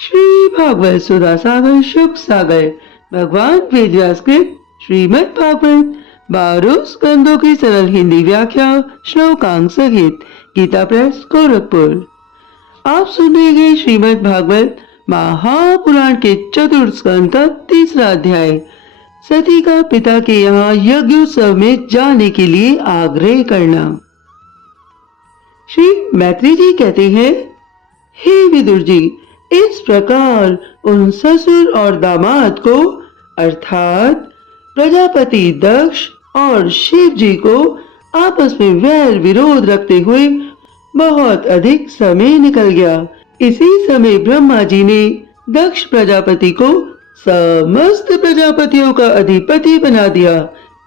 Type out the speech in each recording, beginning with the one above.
श्री भागवत सुधा सागर शुक सागर भगवान वेदव्यास कृत श्रीमद् भागवत 12 स्कंदों की सरल हिंदी व्याख्या श्लोकांक सहित गीता प्रेस गोरखपुर। आप सुन रहे श्रीमद् भागवत महापुराण के चतुर्थ स्कंद का तीसरा अध्याय। सती का पिता के यहाँ यज्ञोत्सव में जाने के लिए आग्रह करना। श्री मैत्री जी कहते हैं, हे विदुर जी, इस प्रकार उन ससुर और दामाद को अर्थात प्रजापति दक्ष और शिव जी को आपस में वैर विरोध रखते हुए बहुत अधिक समय निकल गया। इसी समय ब्रह्मा जी ने दक्ष प्रजापति को समस्त प्रजापतियों का अधिपति बना दिया।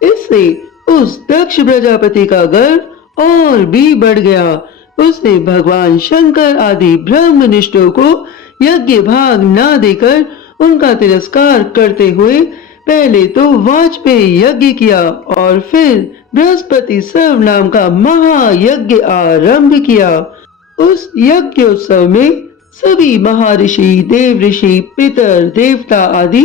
इससे उस दक्ष प्रजापति का गर्व और भी बढ़ गया। उसने भगवान शंकर आदि ब्रह्मनिष्ठों को यज्ञ भाग न देकर उनका तिरस्कार करते हुए पहले तो वाजपेयी यज्ञ किया और फिर बृहस्पति सर्व नाम का महायज्ञ आरंभ किया। उस यज्ञोत्सव में सभी महर्षि, देव ऋषि, पितर, देवता आदि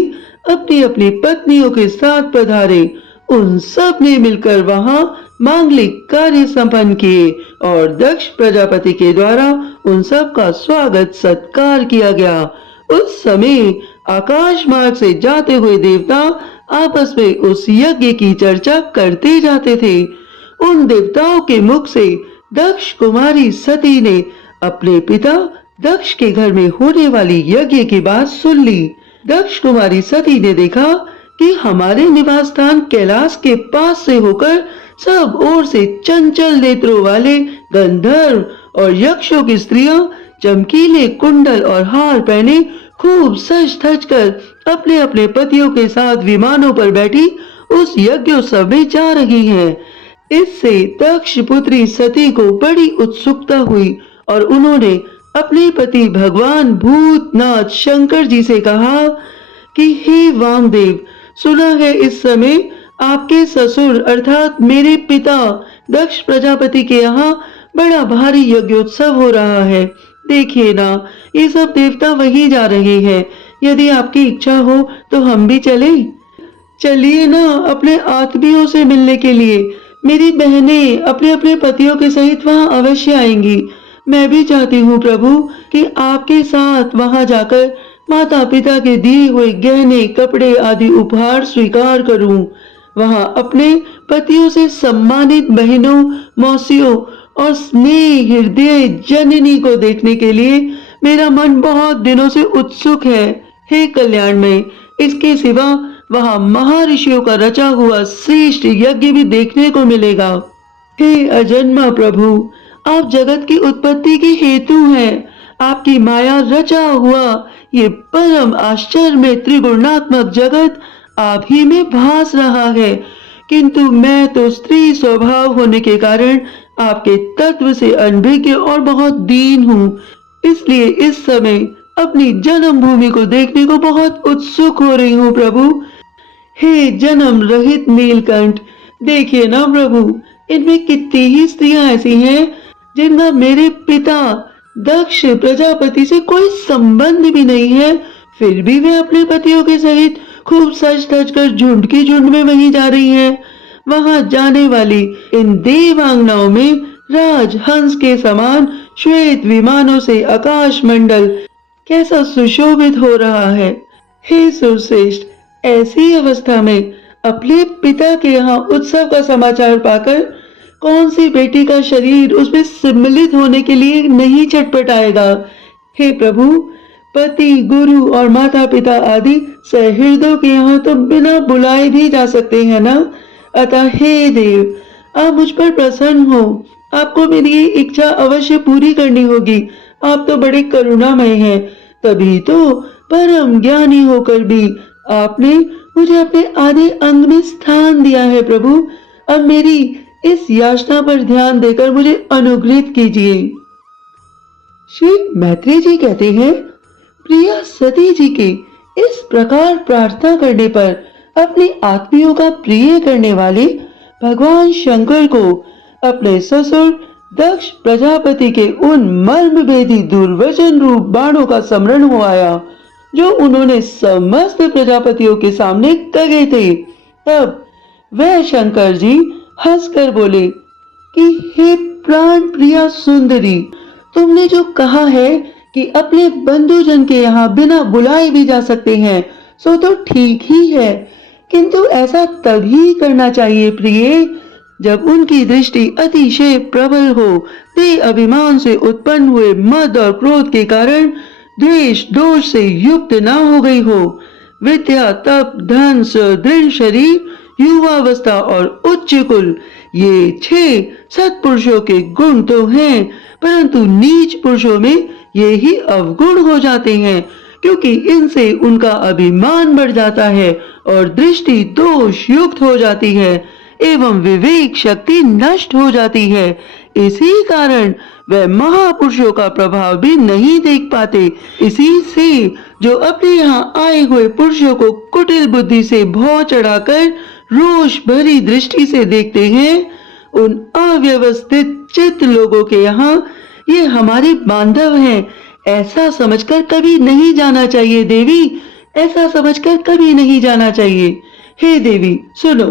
अपनी अपनी पत्नियों के साथ पधारे। उन सब ने मिलकर वहां मांगलिक कार्य संपन्न किए और दक्ष प्रजापति के द्वारा उन सब का स्वागत सत्कार किया गया। उस समय आकाश मार्ग से जाते हुए देवता आपस में उस यज्ञ की चर्चा करते जाते थे। उन देवताओं के मुख से दक्ष कुमारी सती ने अपने पिता दक्ष के घर में होने वाली यज्ञ की बात सुन ली। दक्ष कुमारी सती ने देखा कि हमारे निवास स्थान कैलाश के पास से होकर सब ओर से चंचल नेत्रों वाले गंधर्व और यक्षों की स्त्रियां चमकीले कुंडल और हार पहने खूब सज धज कर अपने अपने पतियों के साथ विमानों पर बैठी उस यज्ञोत्सव में जा रही हैं। इससे दक्ष पुत्री सती को बड़ी उत्सुकता हुई और उन्होंने अपने पति भगवान भूतनाथ शंकर जी से कहा कि हे वामदेव, सुना है इस समय आपके ससुर अर्थात मेरे पिता दक्ष प्रजापति के यहाँ बड़ा भारी यज्ञोत्सव हो रहा है। देखिए ना, ये सब देवता वहीं जा रहे हैं। यदि आपकी इच्छा हो तो हम भी चलिए ना अपने आत्मियों से मिलने के लिए। मेरी बहनें अपने अपने पतियों के सहित वहाँ अवश्य आएंगी। मैं भी चाहती हूँ प्रभु कि आपके साथ वहाँ जाकर माता पिता के दिए हुए गहने, कपड़े आदि उपहार स्वीकार करूं। वहां अपने पतियों से सम्मानित बहनों, मौसियों और स्नेह हृदय जननी को देखने के लिए मेरा मन बहुत दिनों से उत्सुक है। हे कल्याणमय, इसके सिवा वहां महर्षियों का रचा हुआ श्रेष्ठ यज्ञ भी देखने को मिलेगा। हे अजन्मा प्रभु, आप जगत की उत्पत्ति के हेतु हैं। आपकी माया रचा हुआ ये परम आश्चर्य में त्रिगुणात्मक जगत आप ही में भास रहा है, किंतु मैं तो स्त्री स्वभाव होने के कारण आपके तत्व से अनभिज्ञ और बहुत दीन हूँ। इसलिए इस समय अपनी जन्म भूमि को देखने को बहुत उत्सुक हो रही हूँ प्रभु। हे जन्म रहित नीलकंठ, देखिए ना प्रभु, इनमें कितनी ही स्त्रियां ऐसी हैं जिनका मेरे पिता दक्ष प्रजापति से कोई संबंध भी नहीं है, फिर भी वे अपने पतियों के सहित खूब सज धज कर झुंड की झुंड में वहीं जा रही हैं। वहां जाने वाली इन देवांगनाओं में राज हंस के समान श्वेत विमानों से आकाश मंडल कैसा सुशोभित हो रहा है। हे सुरश्रेष्ठ, ऐसी अवस्था में अपने पिता के यहाँ उत्सव का समाचार पाकर कौन सी बेटी का शरीर उसमें सम्मिलित होने के लिए नहीं छटपटाएगा। हे प्रभु, पति, गुरु और माता पिता आदि सहृदयों के यहाँ तो बिना बुलाए भी जा सकते हैं ना। अतः हे देव, आप मुझ पर प्रसन्न हो। आपको मेरी ये इच्छा अवश्य पूरी करनी होगी। आप तो बड़े करुणामय हैं, तभी तो परम ज्ञानी होकर भी आपने मुझे अपने आधे अंग में स्थान दिया है प्रभु। अब मेरी इस याचना पर ध्यान देकर मुझे अनुग्रहित कीजिए। श्री मैत्री जी कहते हैं, प्रिया सती जी के इस प्रकार प्रार्थना करने पर अपने आत्मियों का प्रिय करने वाले भगवान शंकर को अपने ससुर दक्ष प्रजापति के उन मर्मभेदी दुर्वचन रूप बाणों का स्मरण हो आया जो उन्होंने समस्त प्रजापतियों के सामने कहे थे। तब वह शंकर जी हंसकर बोले कि हे प्राण प्रिया सुंदरी, तुमने जो कहा है कि अपने बंधुजन के यहाँ बिना बुलाए भी जा सकते हैं, सो तो ठीक ही है, किंतु ऐसा तभी करना चाहिए प्रिय जब उनकी दृष्टि अतिशय प्रबल हो, ते अभिमान से उत्पन्न हुए मद और क्रोध के कारण द्वेष दोष से युक्त न हो गई हो। विद्या, तप, धन, सुदृढ़ शरीर, युवावस्था और उच्च कुल, ये 6 सत्पुरुषों के गुण तो हैं, परंतु नीच पुरुषों में ये ही अवगुण हो जाते हैं, क्योंकि इनसे उनका अभिमान बढ़ जाता है और दृष्टि दोष युक्त हो जाती है एवं विवेक शक्ति नष्ट हो जाती है। इसी कारण वह महापुरुषों का प्रभाव भी नहीं देख पाते। इसी से जो अपने यहाँ आए हुए पुरुषों को कुटिल बुद्धि से भौ चढ़ाकर रोष भरी दृष्टि से देखते हैं, उन अव्यवस्थित चित्त लोगों के यहाँ ये हमारे बांधव हैं, ऐसा समझकर कभी नहीं जाना चाहिए देवी, ऐसा समझकर कभी नहीं जाना चाहिए। हे देवी सुनो,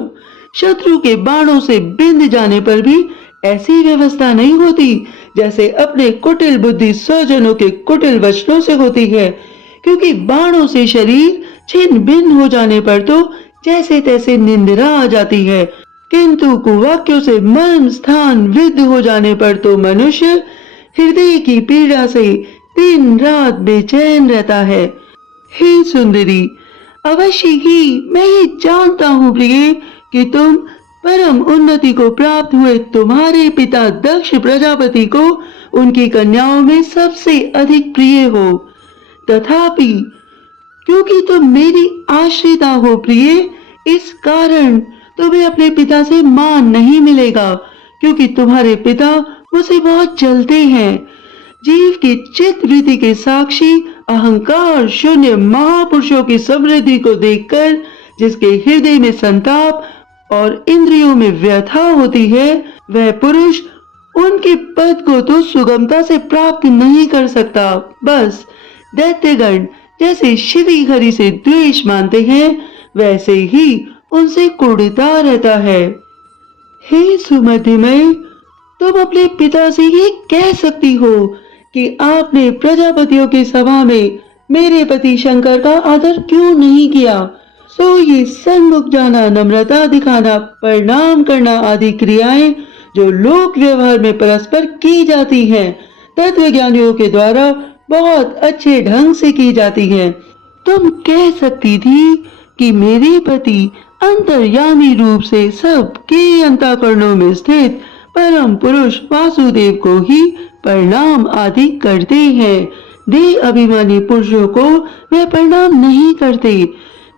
शत्रु के बाणों से बिंद जाने पर भी ऐसी व्यवस्था नहीं होती जैसे अपने कुटिल बुद्धि स्वजनों के कुटिल वचनों से होती है, क्योंकि बाणों से शरीर छिन्न भिन्न हो जाने पर तो जैसे तैसे निंद्रा आ जाती है, किंतु कुवाक्यों से मर्म स्थान विद्ध हो जाने पर तो मनुष्य हृदय की पीड़ा से दिन रात बेचैन रहता है। हे सुंदरी, अवश्य ही मैं ये जानता हूँ प्रिय कि तुम परम उन्नति को प्राप्त हुए तुम्हारे पिता दक्ष प्रजापति को उनकी कन्याओं में सबसे अधिक प्रिय हो, तथापि क्योंकि तुम मेरी आश्रिता हो प्रिय, इस कारण तुम्हें अपने पिता से मान नहीं मिलेगा, क्योंकि तुम्हारे पिता मुझसे बहुत जलते हैं। जीव की चित्त वृत्ति के साक्षी अहंकार शून्य महापुरुषों की समृद्धि को देखकर जिसके हृदय में संताप और इंद्रियों में व्यथा होती है, वह पुरुष उनके पद को तो सुगमता से प्राप्त नहीं कर सकता। बस दैत्यगण जैसे श्री हरि से द्वेष मानते हैं, वैसे ही उनसे कुढ़ता रहता है। हे सुमतिमय, तुम अपने पिता से ये कह सकती हो कि आपने प्रजापतियों की सभा में मेरे पति शंकर का आदर क्यों नहीं किया। सो ये सन्मुख जाना, नम्रता दिखाना, प्रणाम करना आदि क्रियाएं जो लोक व्यवहार में परस्पर की जाती हैं, तत्वज्ञानियों के द्वारा बहुत अच्छे ढंग से की जाती हैं। तुम कह सकती थी कि मेरे पति अंतर्यामी रूप से सबके अंतःकरणों में स्थित परम पुरुष वासुदेव को ही प्रणाम आदि करते हैं। देह अभिमानी पुरुषों को वे प्रणाम नहीं करते।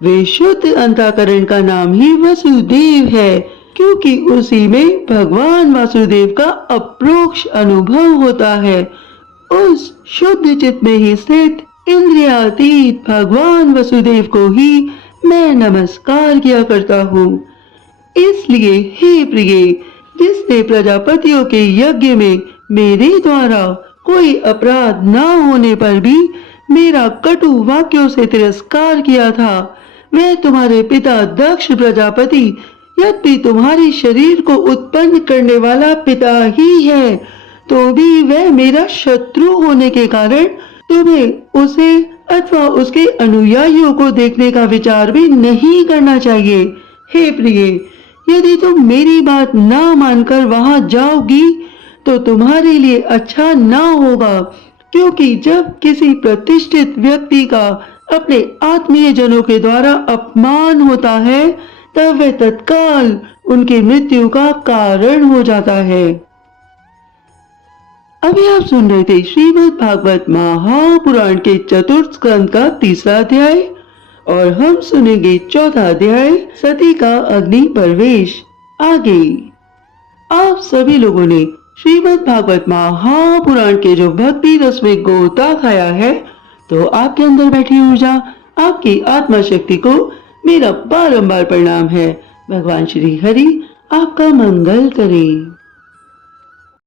वे शुद्ध अंतःकरण का नाम ही वसुदेव है, क्योंकि उसी में भगवान वासुदेव का अप्रोक्ष अनुभव होता है। उस शुद्ध चित्त में ही स्थित इंद्रियातीत भगवान वसुदेव को ही मैं नमस्कार किया करता हूँ। इसलिए हे प्रिय, जिसने प्रजापतियों के यज्ञ में मेरे द्वारा कोई अपराध न होने पर भी मेरा कटु वाक्यों से तिरस्कार किया था, वह तुम्हारे पिता दक्ष प्रजापति, यद्यपि तुम्हारे शरीर को उत्पन्न करने वाला पिता ही है, तो भी वह मेरा शत्रु होने के कारण तुम्हें उसे अथवा उसके अनुयायियों को देखने का विचार भी नहीं करना चाहिए। हे प्रिय, यदि तुम मेरी बात न मानकर वहां जाओगी तो तुम्हारे लिए अच्छा न होगा, क्योंकि जब किसी प्रतिष्ठित व्यक्ति का अपने आत्मीय जनों के द्वारा अपमान होता है, तब वह तत्काल उनकी मृत्यु का कारण हो जाता है। अभी आप सुन रहे थे श्रीमद् भागवत महापुराण के चतुर्थ स्कंद का 3रा अध्याय, और हम सुनेंगे 4था अध्याय, सती का अग्नि प्रवेश। आगे आप सभी लोगों ने श्रीमद् भागवत महापुराण के जो भक्ति रस में गोता खाया है, तो आपके अंदर बैठी ऊर्जा, आपकी आत्मा शक्ति को मेरा बारंबार प्रणाम है। भगवान श्री हरि आपका मंगल करे।